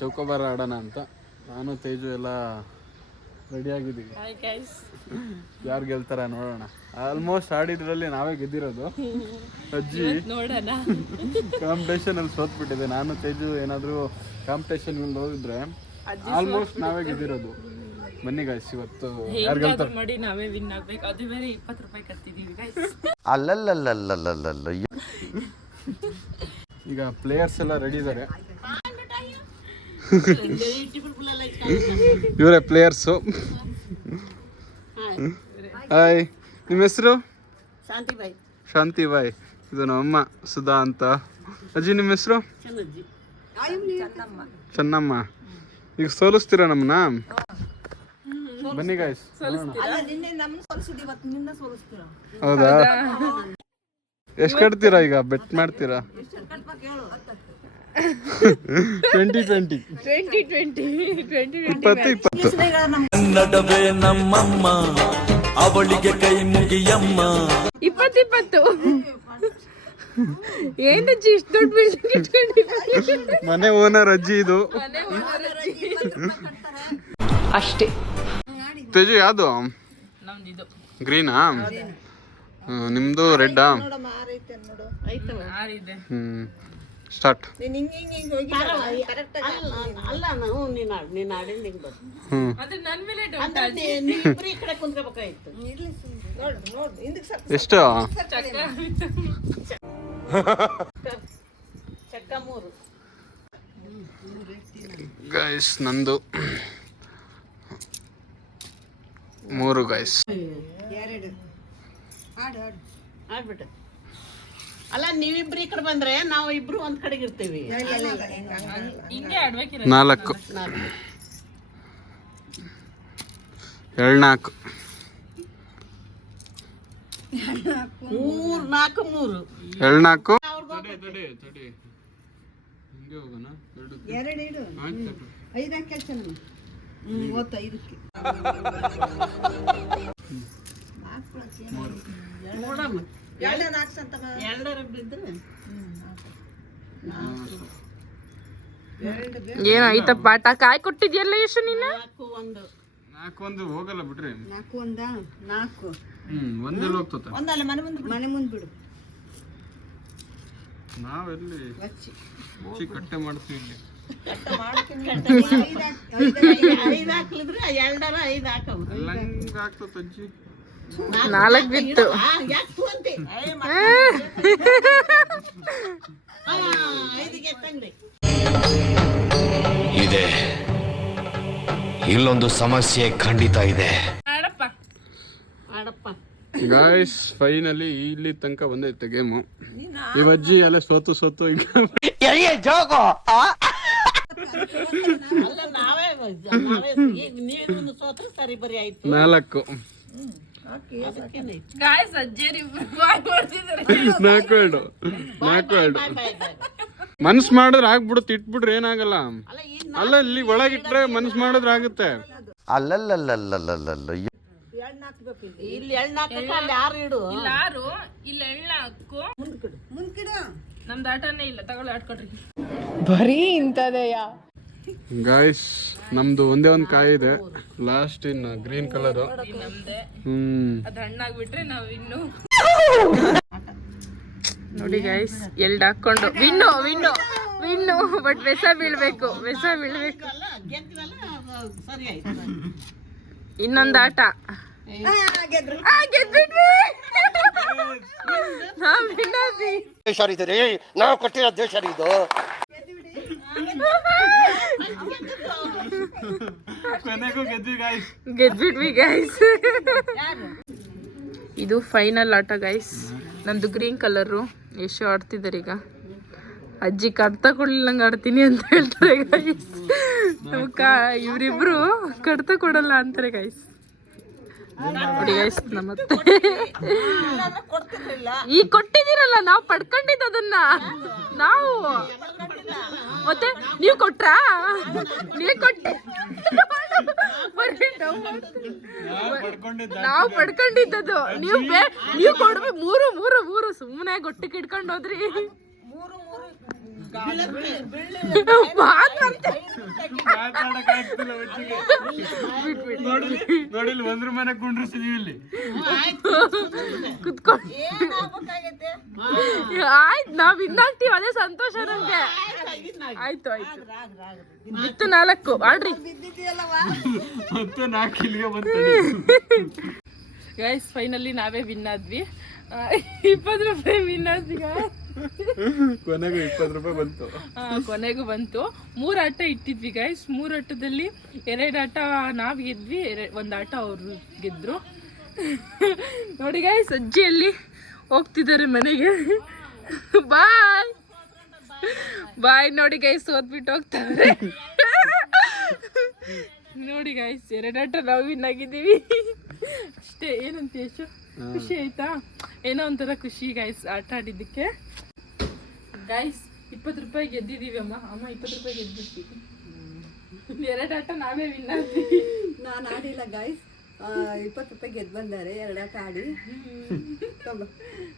ಚೌಕೋಬಾರ ಆಡೋಣ ಅಂತ ನಾನು ತೇಜು ಎಲ್ಲ ರೆಡಿ ಆಗಿದ್ದೀವಿ. ಯಾರು ಗೆಲ್ತಾರ ನೋಡೋಣ. ಆಲ್ಮೋಸ್ಟ್ ಆಡಿದ್ರಲ್ಲಿ ನಾವೇ ಗೆದ್ದಿರೋದು. ಅಜ್ಜಿ ನೋಡೋಣ. ಕಾಂಪಿಟೇಷನ್ ಅಲ್ಲಿ ಸೋತ್ಬಿಟ್ಟಿದೆ. ನಾನು ತೇಜು ಏನಾದರೂ ಕಾಂಪಿಟೇಷನ್ ಹೋಗಿದ್ರೆ ಆಲ್ಮೋಸ್ಟ್ ನಾವೇ ಗೆದ್ದಿರೋದು. ಬನ್ನಿ ಗಾಯ್ಸ್, ಇವತ್ತು ಯಾರು ಗೆಲ್ತಾರೆ ಮಾಡಿ ನಾವೇ ವಿನ್ ಆಗ್ಬೇಕು. ಅದು ಬೇರೆ 20 ರೂಪಾಯಿ ಕಟ್ಟಿದೀವಿ ಗಾಯ್ಸ್. ಅಲ್ಲಲ್ಲಲ್ಲಲ್ಲಲ್ಲಲ್ಲ. ಈಗ ಪ್ಲೇಯರ್ಸ್ ಎಲ್ಲ ರೆಡಿ ಇದ್ದಾರೆ. ಇವರೇ ಪ್ಲೇಯರ್ಸು. ಹಾಯ್, ನಿಮ್ಮ ಹೆಸರು? ಶಾಂತಿಬಾಯಿ. ಇದು ನಮ್ಮಮ್ಮ ಸುಧಾ ಅಂತ. ಅಜ್ಜಿ ನಿಮ್ಮ ಹೆಸರು? ಚೆನ್ನಮ್ಮ. ಈಗ ಸೋಲಿಸ್ತೀರಾ ನಮ್ಮನ್ನ? ಬನ್ನಿ ಗಾಯ್ಸ್. ಹೌದಾ? ಎಷ್ಟು ಕಟ್ತೀರಾ ಈಗ? ಬೆಟ್ ಮಾಡ್ತೀರಾ? 2020 ನಡವೆ ನಮ್ಮಮ್ಮ ಅವಳಿಗೆ ಕೈ ಮುಗಿಯಮ್ಮ. 20 ಏನಜ್ಜಿ ಇಷ್ಟು ದೊಡ್ಡ ಬಿಲ್ಡಿಂಗ್ ಇಟ್ಕೊಂಡಿದ್ದೀವಿ? ಮನೆ ಓನರ್ ಅಜ್ಜಿ ಇದು. ಅಷ್ಟೇ. ತೇಜು ಯಾವುದು? ನಮ್ದಿದು ಗ್ರೀನಾ? ನಿಮ್ದು ರೆಡ್ಡಾ? ಸ್ಟಾರ್ಟ್. ಎಷ್ಟು? ಗೈಸ್ ನಂದು 3 ಗೈಸ್. ಅಲ್ಲ, ನೀವಿಬ್ರು ಈ ಕಡೆ ಬಂದ್ರೆ ನಾವು ಇಬ್ರು ಒಂದ್ ಕಡೆಗೆ ಇರ್ತೀವಿ. 4 4 ಏನಾಯ್ತ ಪಾಠ? ಕಾಯಿ ಕೊಟ್ಟಿದ್ಯಲ್ಲ ಎಷ್ಟು ನೀನು? 4 ಹೋಗಲ್ಲ ಬಿಡ್ರಿ. 4 ಒಂದೆಲ್ಲ ಹೋಗ್ತದೆ. ಮನೆ ಮುಂದೆ ಬಿಡು. ನಾವೆಲ್ಲಿ ಕಟ್ಟೆ ಮಾಡ್ತೀವಿ ಇಲ್ಲಿ. 5 ಹಾಕ್ಲಿದ್ರೆ 2 5 ಹಾಕವು. ಆಗ್ತದೆ ಅಜ್ಜಿ. 4 ಬಿತ್ತು. ಇದೆ, ಇಲ್ಲೊಂದು ಸಮಸ್ಯೆ ಖಂಡಿತ ಇದೆ. ಗಾಯ್ಸ್ ಫೈನಲಿ ಇಲ್ಲಿ ತನಕ ಬಂದೈತೆ ಗೇಮು. ಈ ಅಜ್ಜಿ ಎಲ್ಲ ಸೋತು ಈಗ ಸೋತ್ರ ಸರಿ ಬರಿ ಆಯ್ತು. 4 ಮನ್ಸ್ ಮಾಡಿದ್ರೆ ಆಗ್ಬಿಡುತ್ತೆ. ಇಟ್ಬಿಟ್ರೆ ಏನಾಗಲ್ಲ. ಅಲ್ಲ, ಇಲ್ಲಿ ಒಳಗಿಟ್ರೆ ಮನ್ಸ್ ಮಾಡಿದ್ರೆ ಆಗುತ್ತೆ. ಅಲ್ಲಲ್ಲಲ್ಲಲ್ಲಲ್ಲಲ್ಲ. ಇಲ್ಲಿ 6 ಇಡು. ಇಲ್ಲಿ 4 ಮುಂದ್ಕಿಡು. ನಮ್ದು ಆಟನೇ ಇಲ್ಲ, ತಗೊಳ್ಳಿ ಆಡ್ಕೊಡ್ರಿ. ಬರೀ ಇಂಥದೆಯಾ ಗಾಯ್ಸ್? ನಮ್ದು ಒಂದೇ ಒಂದು ಕಾಯಿ ಇದೆ ಲಾಸ್ಟ್ ಇನ್ ಗ್ರೀನ್ ಕಲರ್. ಅದು ಹಣ್ಣಾಗ್ಬಿಟ್ರೆ ನಾವ್ ಇನ್ನು ನೋಡಿ ಗಾಯ್ಸ್, ಎಲ್ಡ್ ಹಾಕೊಂಡು ವಿನ್ನು ಬಟ್ ವಿಷ ಬೀಳ್ಬೇಕು. ಇನ್ನೊಂದು ಆಟ. ನಾವು ಕೊಟ್ಟಿರೋ ದೇಶ ಇದು. ಗೆದ್ಬಿಟ್ವಿ ಗೈಸ್. ಇದು ಫೈನಲ್ ಆಟ ಗೈಸ್. ನಂದು ಗ್ರೀನ್ ಕಲರು. ಎಷ್ಟು ಆಡ್ತಿದ್ದಾರೆ ಈಗ. ಅಜ್ಜಿ ಕಡ್ತ ಕೊಡ್ಲಿಲ್ಲಂಗೆ ಆಡ್ತೀನಿ ಅಂತ ಹೇಳ್ತಾರೆ ಗೈಸ್. ಇವರಿಬ್ರು ಕಡ್ತ ಕೊಡಲ್ಲ ಅಂತಾರೆ ಗೈಸ್. ನೋಡಿ ಗೈಸ್, ನಮ್ಮತ್ತೆ ಈಗ ಕೊಟ್ಟಿದ್ದೀರಲ್ಲ, ನಾವು ಪಡ್ಕೊಂಡಿದ್ದು ಅದನ್ನ. ನಾವು ಮತ್ತೆ ನೀವು ಕೊಟ್ರಾ? ನೀವು ಕೊಟ್ಟಿ ನಾವು ಪಡ್ಕೊಂಡಿದ್ದದು. ನೀವು ಕೊಡ್ಬೇಕು. 3 ಸುಮ್ಮನೆ ಗೊಟ್ಟಿಗೆ ಇಟ್ಕೊಂಡು ಹೋದ್ರಿ. ಮಾತಾಡಕ್ಕಾಗ್ತಿಲ್ಲ ಒಟ್ಟಿಗೆ. ನೋಡಿಲ್ಲಿ ಒಂದ್ರ ಮನೆ ಕುಂಡ್ರಿಸಿದೀವಿ ಇಲ್ಲಿ. ಕುತ್ಕೊಂಡು ಆಯ್ತು ನಾವ್ ಇನ್ನಾಗ್ತೀವಿ, ಅದೇ ಸಂತೋಷ ನಂಗೆ. ಆಯ್ತು ಆಯ್ತು, ಇತ್ತು 4 ಆಡ್ರಿ. ಮತ್ತು 4 ಇಲ್ಲಿಗೆ ಬಂತು. ಗೈಸ್ ಫೈನಲಿ ನಾವೇ ವಿನ್ ಆದ್ವಿ. 20 ರೂಪಾಯಿ ವಿನ್ ಆದ್ವಿ. ಕೊನೆಗೂ 20 ರೂಪಾಯಿ ಬಂತು. ಕೊನೆಗೂ ಬಂತು. 3 ಆಟ ಇಟ್ಟಿದ್ವಿ ಗೈಸ್. 3 ಆಟದಲ್ಲಿ 2 ಆಟ ನಾವು ಗೆದ್ವಿ, 1 ಆಟ ಅವರು ಗೆದ್ರು. ನೋಡಿ ಗೈಸ್, ಅಜ್ಜಿಯಲ್ಲಿ ಹೋಗ್ತಿದ್ದಾರೆ ಮನೆಗೆ. ಬಾಯ್ ಬಾಯ್. ನೋಡಿ ಗೈಸ್, ಓದ್ಬಿಟ್ಟು ಹೋಗ್ತಾರೆ. ನೋಡಿ ಗೈಸ್, 2 ಆಟ ನಾವು ವಿನ್ ಆಗಿದ್ದೀವಿ ಅಷ್ಟೇ. ಏನಂತ ಯಶು, ಖುಷಿ ಆಯ್ತಾ? ಏನೋ ಒಂಥರ ಖುಷಿ ಗೈಸ್ ಆಟ ಆಡಿದ್ದಕ್ಕೆ. ಗೈಸ್ 20 ರೂಪಾಯಿ ಗೆದ್ದಿದ್ದೀವಿ ಅಮ್ಮ. 20 ರೂಪಾಯಿ ಗೆದ್ದಿದ್ವಿ. 2 ಆಟ ನಾವೇ ವಿನ್ ಆಗ್ತೀವಿ. ನಾನು ಆಡಿಲ್ಲ ಗೈಸ್, 20 ರೂಪಾಯಿ ಗೆದ್ದು ಬಂದಾರೆ 2 ಆಟ ಆಡಿ.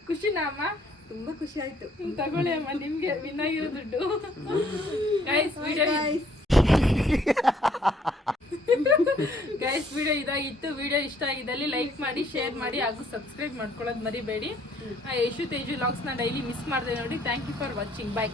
ಖುಷಿನಾ ಅಮ್ಮ? ತುಂಬಾ ಖುಷಿ ಆಯ್ತು. ತಗೊಳ್ಳಿ ಅಮ್ಮ, ನಿಮ್ಗೆ ವಿನ್ ಆಗಿರೋ ದುಡ್ಡು. ಗೈಸ್ ವಿಡಿಯೋ ಇದಾಗಿತ್ತು. ವಿಡಿಯೋ ಇಷ್ಟ ಆಗಿದ್ದಲ್ಲಿ ಲೈಕ್ ಮಾಡಿ, ಶೇರ್ ಮಾಡಿ ಹಾಗೂ ಸಬ್ಸ್ಕ್ರೈಬ್ ಮಾಡ್ಕೊಳ್ಳೋದು ಮರಿಬೇಡಿ. ಯಶು ತೇಜು ವ್ಲಾಗ್ಸ್ನ ಡೈಲಿ ಮಿಸ್ ಮಾಡಿದೆ ನೋಡಿ. Thank you for watching. Bye.